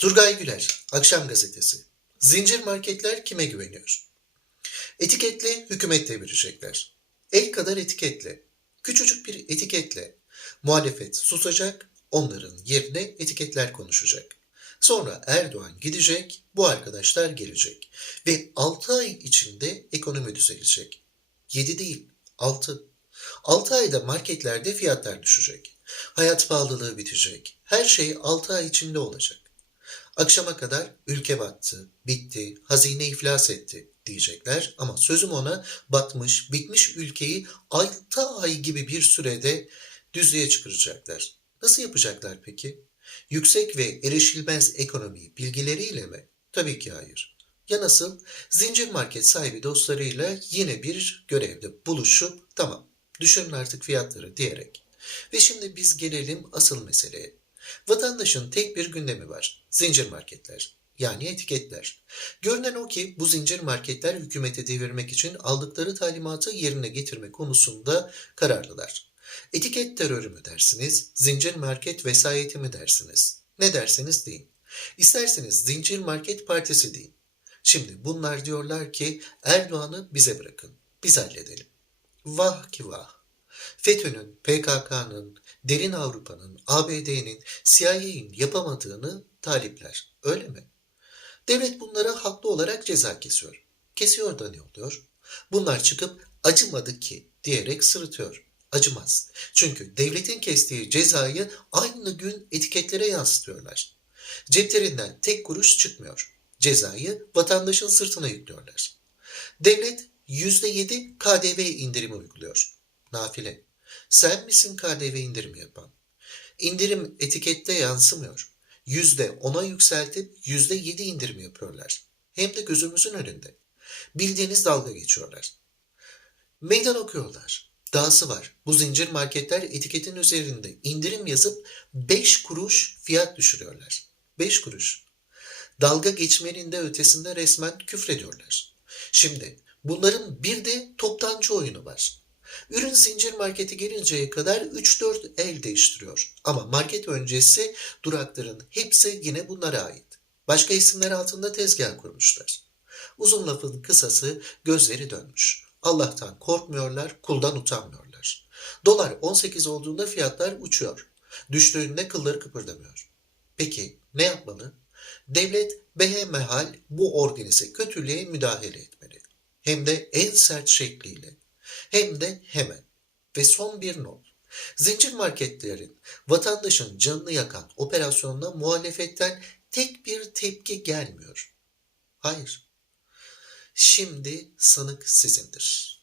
Turgay Güler, Akşam Gazetesi. Zincir marketler kime güveniyor? Etiketle hükümet devirecekler. El kadar etiketle, küçücük bir etiketle muhalefet susacak, onların yerine etiketler konuşacak. Sonra Erdoğan gidecek, bu arkadaşlar gelecek. Ve 6 ay içinde ekonomi düzelecek. 7 değil, 6. 6 ayda marketlerde fiyatlar düşecek. Hayat pahalılığı bitecek. Her şey 6 ay içinde olacak. Akşama kadar ülke battı, bitti, hazine iflas etti diyecekler ama sözüm ona batmış, bitmiş ülkeyi 6 ay gibi bir sürede düzlüğe çıkaracaklar. Nasıl yapacaklar peki? Yüksek ve erişilmez ekonomi bilgileriyle mi? Tabii ki hayır. Ya nasıl? Zincir market sahibi dostlarıyla yine bir görevde buluşup tamam düşürün artık fiyatları diyerek. Ve şimdi biz gelelim asıl meseleye. Vatandaşın tek bir gündemi var. Zincir marketler. Yani etiketler. Görünen o ki bu zincir marketler hükümeti devirmek için aldıkları talimatı yerine getirme konusunda kararlılar. Etiket terörü mü dersiniz, zincir market vesayeti mi dersiniz? Ne derseniz deyin. İsterseniz zincir market partisi deyin. Şimdi bunlar diyorlar ki Erdoğan'ı bize bırakın, biz halledelim. Vah ki vah. FETÖ'nün, PKK'nın, Derin Avrupa'nın, ABD'nin, CIA'nin yapamadığını talipler. Öyle mi? Devlet bunlara haklı olarak ceza kesiyor. Kesiyor da ne oluyor? Bunlar çıkıp acımadı ki diyerek sırıtıyor. Acımaz. Çünkü devletin kestiği cezayı aynı gün etiketlere yansıtıyorlar. Ceplerinden tek kuruş çıkmıyor. Cezayı vatandaşın sırtına yüklüyorlar. Devlet %7 KDV indirimi uyguluyor. Nafile. Sen misin KDV indirimi yapan? İndirim etikette yansımıyor. %10'a yükseltip %7 indirim yapıyorlar. Hem de gözümüzün önünde. Bildiğiniz dalga geçiyorlar. Meydan okuyorlar. Dahası var. Bu zincir marketler etiketin üzerinde indirim yazıp 5 kuruş fiyat düşürüyorlar. 5 kuruş. Dalga geçmenin de ötesinde resmen küfrediyorlar. Şimdi bunların bir de toptancı oyunu var. Ürün zincir markete gelinceye kadar 3-4 el değiştiriyor. Ama market öncesi durakların hepsi yine bunlara ait. Başka isimler altında tezgah kurmuşlar. Uzun lafın kısası gözleri dönmüş. Allah'tan korkmuyorlar, kuldan utanmıyorlar. Dolar 18 olduğunda fiyatlar uçuyor. Düştüğünde kılları kıpırdamıyor. Peki ne yapmalı? Devlet behemehal bu organize kötülüğe müdahale etmeli. Hem de en sert şekliyle. Hem de hemen. Ve son bir not. Zincir marketlerin vatandaşın canını yakan operasyonuna muhalefetten tek bir tepki gelmiyor. Hayır. Şimdi sanık sizindir.